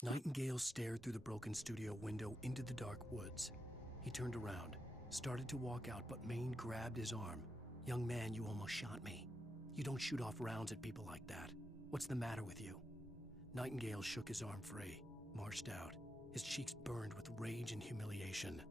Nightingale stared through the broken studio window into the dark woods. He turned around, started to walk out, but Maine grabbed his arm. "Young man, you almost shot me. You don't shoot off rounds at people like that. What's the matter with you?" Nightingale shook his arm free, marched out. His cheeks burned with rage and humiliation.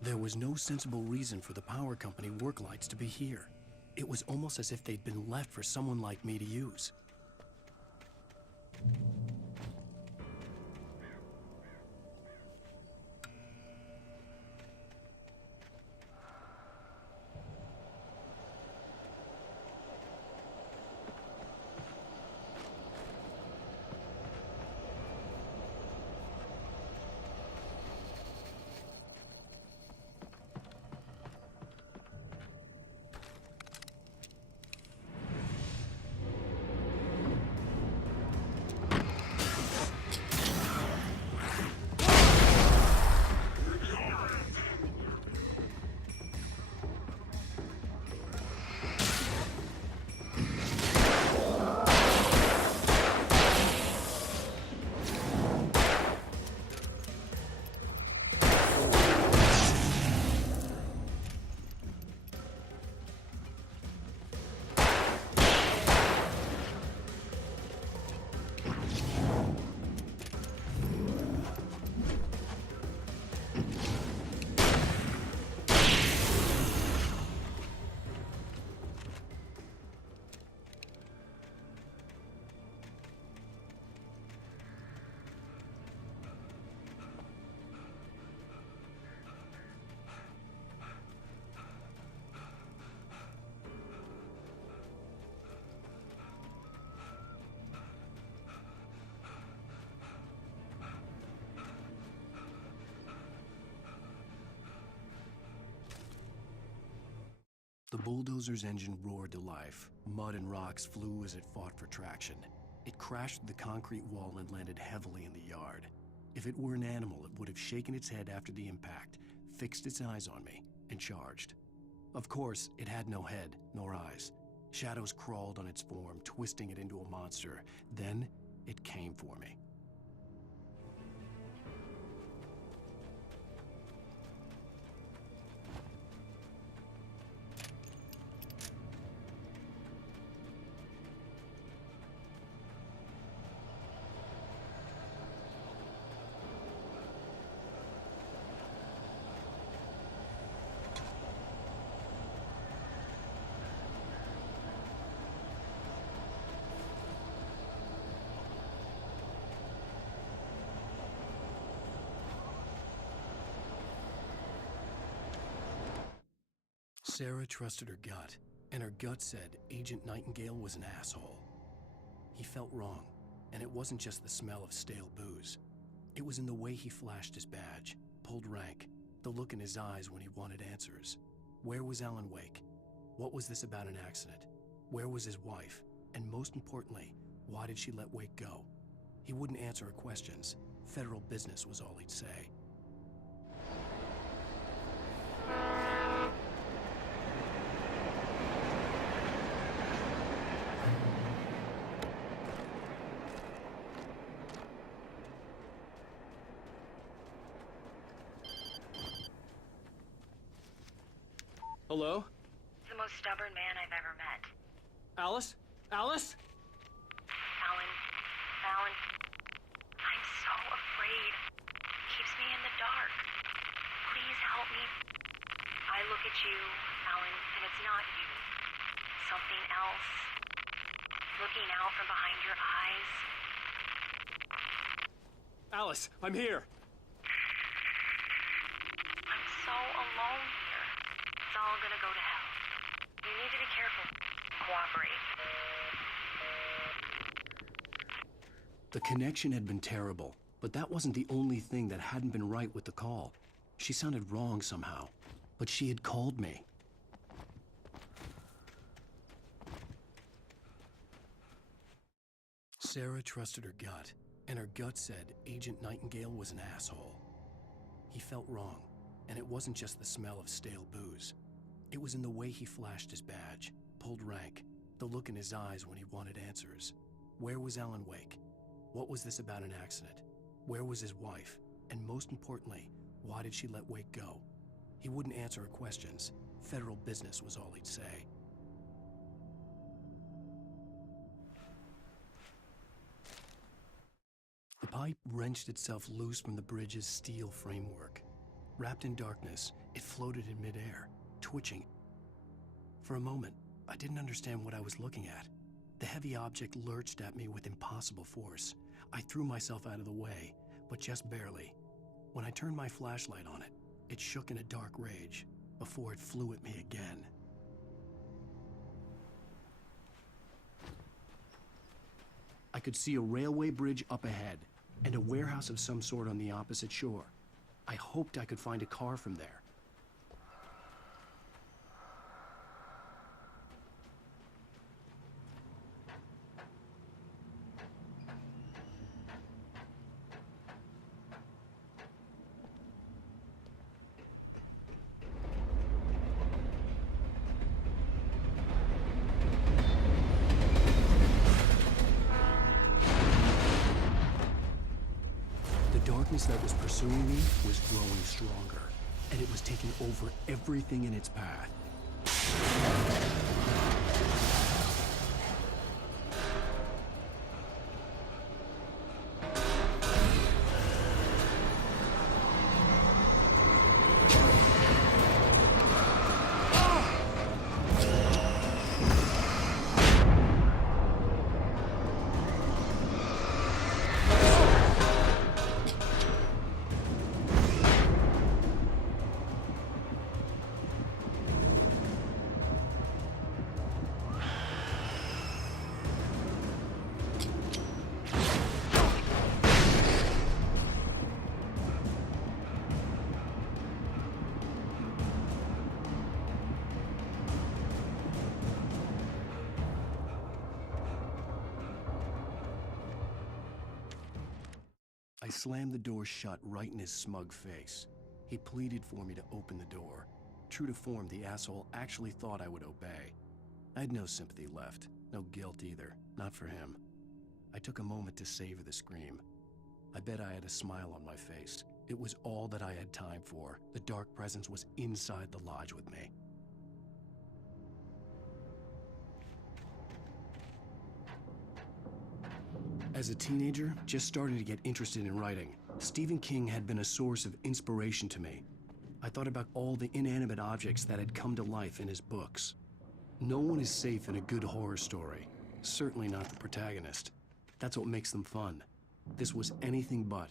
There was no sensible reason for the power company work lights to be here. It was almost as if they'd been left for someone like me to use. The bulldozer's engine roared to life. Mud and rocks flew as it fought for traction. It crashed through the concrete wall and landed heavily in the yard. If it were an animal, it would have shaken its head after the impact, fixed its eyes on me, and charged. Of course, it had no head, nor eyes. Shadows crawled on its form, twisting it into a monster. Then, it came for me. Sarah trusted her gut, and her gut said Agent Nightingale was an asshole. He felt wrong, and it wasn't just the smell of stale booze. It was in the way he flashed his badge, pulled rank, the look in his eyes when he wanted answers. Where was Alan Wake? What was this about an accident? Where was his wife? And most importantly, why did she let Wake go? He wouldn't answer her questions. Federal business was all he'd say. Hello? The most stubborn man I've ever met. Alice? Alice? Alan, I'm so afraid. Keeps me in the dark. Please help me. I look at you, Alan, and it's not you. Something else. Looking out from behind your eyes. Alice, I'm here. I'm so alone here. It's all gonna go to hell. You need to be careful. Cooperate. The connection had been terrible, but that wasn't the only thing that hadn't been right with the call. She sounded wrong somehow, but she had called me. Sarah trusted her gut, and her gut said Agent Nightingale was an asshole. He felt wrong, and it wasn't just the smell of stale booze. It was in the way he flashed his badge, pulled rank, the look in his eyes when he wanted answers. Where was Alan Wake? What was this about an accident? Where was his wife? And most importantly, why did she let Wake go? He wouldn't answer her questions. Federal business was all he'd say. The pipe wrenched itself loose from the bridge's steel framework. Wrapped in darkness, it floated in midair, twitching. For a moment, I didn't understand what I was looking at. The heavy object lurched at me with impossible force. I threw myself out of the way, but just barely. When I turned my flashlight on it, it shook in a dark rage before it flew at me again. I could see a railway bridge up ahead and a warehouse of some sort on the opposite shore. I hoped I could find a car from there. The darkness that was pursuing me was growing stronger, and it was taking over everything in its path. I slammed the door shut right in his smug face. He pleaded for me to open the door. True to form, the asshole actually thought I would obey. I had no sympathy left, no guilt either, not for him. I took a moment to savor the scream. I bet I had a smile on my face. It was all that I had time for. The dark presence was inside the lodge with me. As a teenager, just starting to get interested in writing, Stephen King had been a source of inspiration to me. I thought about all the inanimate objects that had come to life in his books. No one is safe in a good horror story, certainly not the protagonist. That's what makes them fun. This was anything but.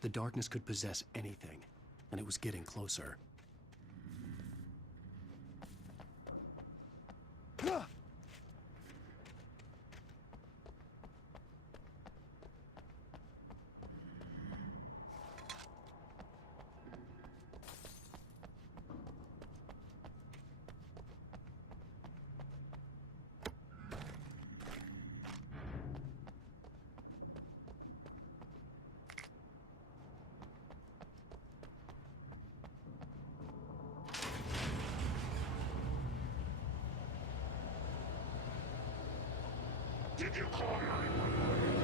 The darkness could possess anything, and it was getting closer. Did you call 911?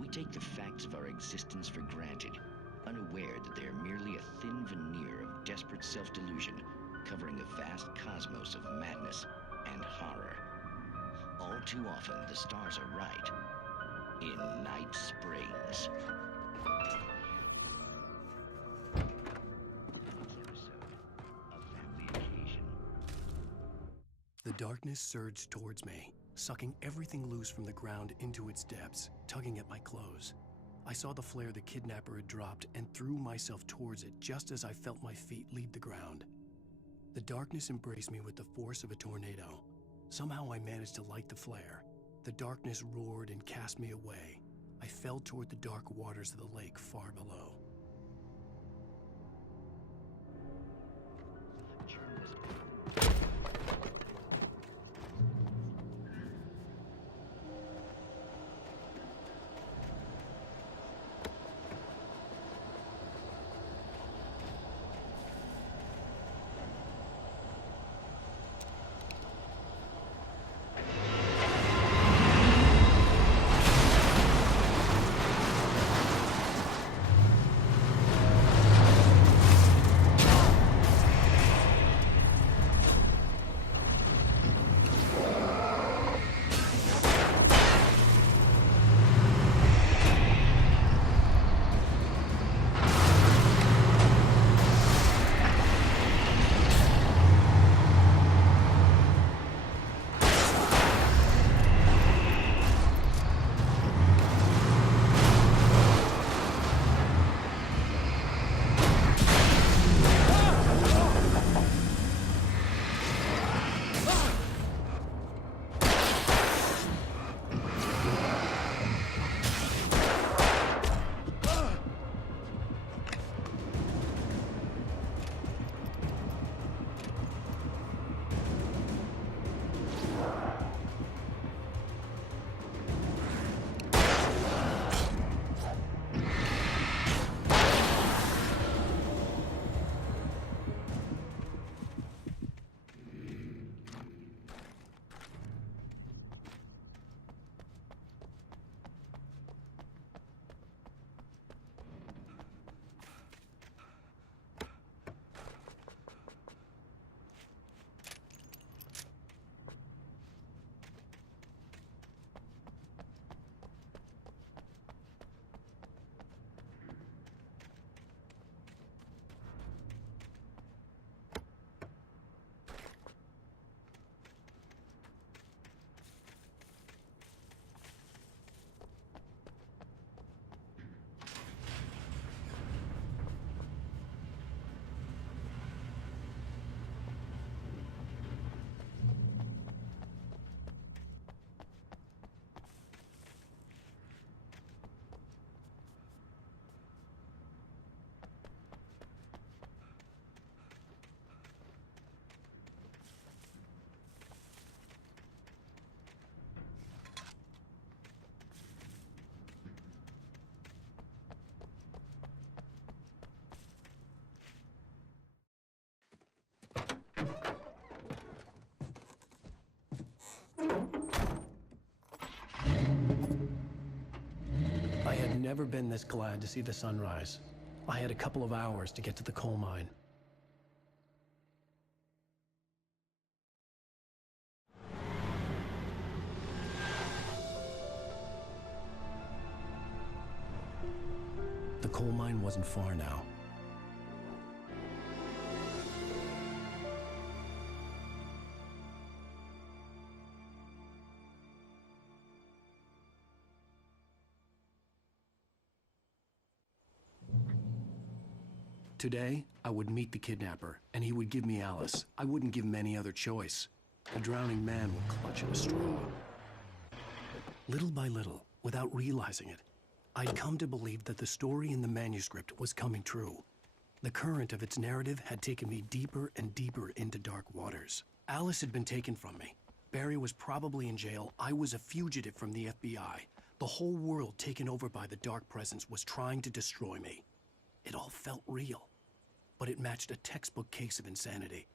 We take the facts of our existence for granted, unaware that they are merely a thin veneer of desperate self-delusion, covering a vast cosmos of madness and horror. All too often, the stars are right. In Night Springs. The darkness surged towards me, sucking everything loose from the ground into its depths, tugging at my clothes. I saw the flare the kidnapper had dropped and threw myself towards it just as I felt my feet leave the ground. The darkness embraced me with the force of a tornado. Somehow I managed to light the flare. The darkness roared and cast me away. I fell toward the dark waters of the lake far below. never been this glad to see the sunrise. I had a couple of hours to get to the coal mine. The coal mine wasn't far now. Today, I would meet the kidnapper, and he would give me Alice. I wouldn't give him any other choice. A drowning man will clutch at a straw. Little by little, without realizing it, I'd come to believe that the story in the manuscript was coming true. The current of its narrative had taken me deeper and deeper into dark waters. Alice had been taken from me. Barry was probably in jail. I was a fugitive from the FBI. The whole world taken over by the Dark Presence was trying to destroy me. It all felt real, but it matched a textbook case of insanity.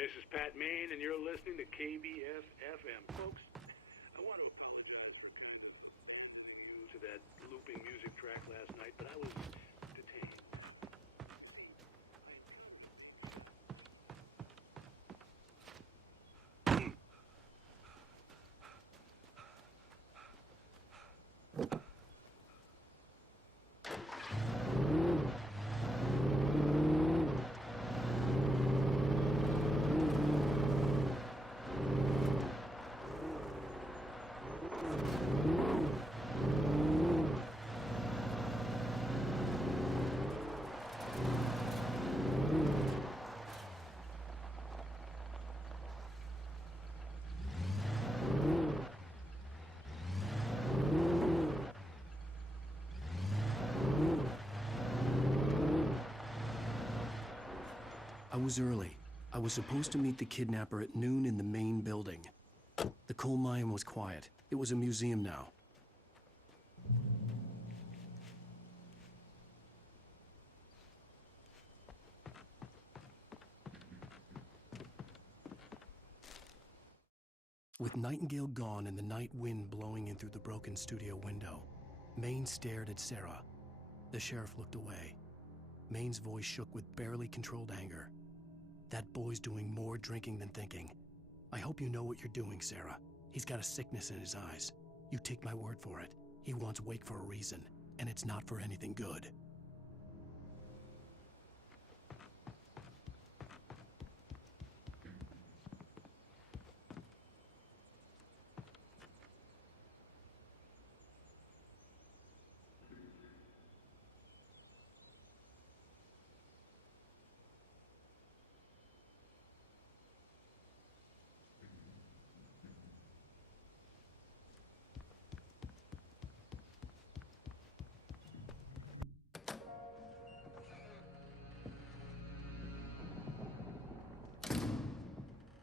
This is Pat Main, and you're listening to KBF-FM. Folks, I want to apologize for kind of handling you to that looping music track last night, but I was detained. was early. I was supposed to meet the kidnapper at noon in the main building. The coal mine was quiet. It was a museum now. With Nightingale gone and the night wind blowing in through the broken studio window, Maine stared at Sarah. The sheriff looked away. Maine's voice shook with barely controlled anger. That boy's doing more drinking than thinking. I hope you know what you're doing, Sarah. He's got a sickness in his eyes. You take my word for it. He wants Wake for a reason, and it's not for anything good.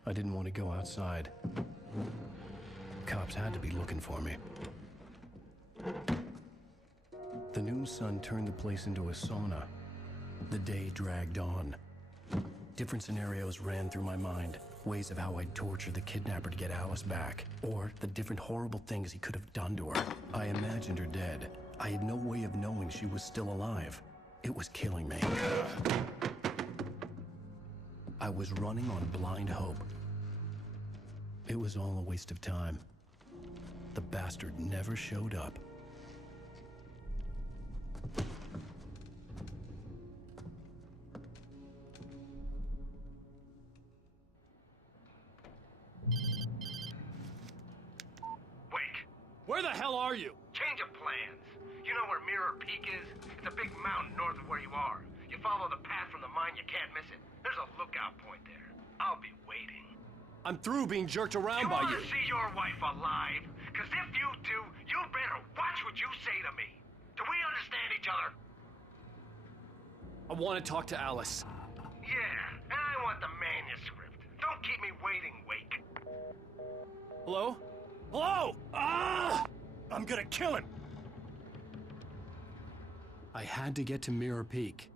I didn't want to go outside. Cops had to be looking for me. The noon sun turned the place into a sauna. The day dragged on. Different scenarios ran through my mind. Ways of how I'd torture the kidnapper to get Alice back. Or the different horrible things he could have done to her. I imagined her dead. I had no way of knowing she was still alive. It was killing me. I was running on blind hope. It was all a waste of time. The bastard never showed up. Wake, Where the hell are you? change of plans. You know where Mirror Peak is? It's a big mountain north of where you are. You follow the path from the mine, you can't miss it. There's a lookout point there. I'll be waiting. I'm through being jerked around by want you. to see your wife alive? Because if you do, you better watch what you say to me. Do we understand each other? I want to talk to Alice. Yeah, and I want the manuscript. Don't keep me waiting, Wake. Hello? Hello? Ah! I'm gonna kill him! I had to get to Mirror Peak.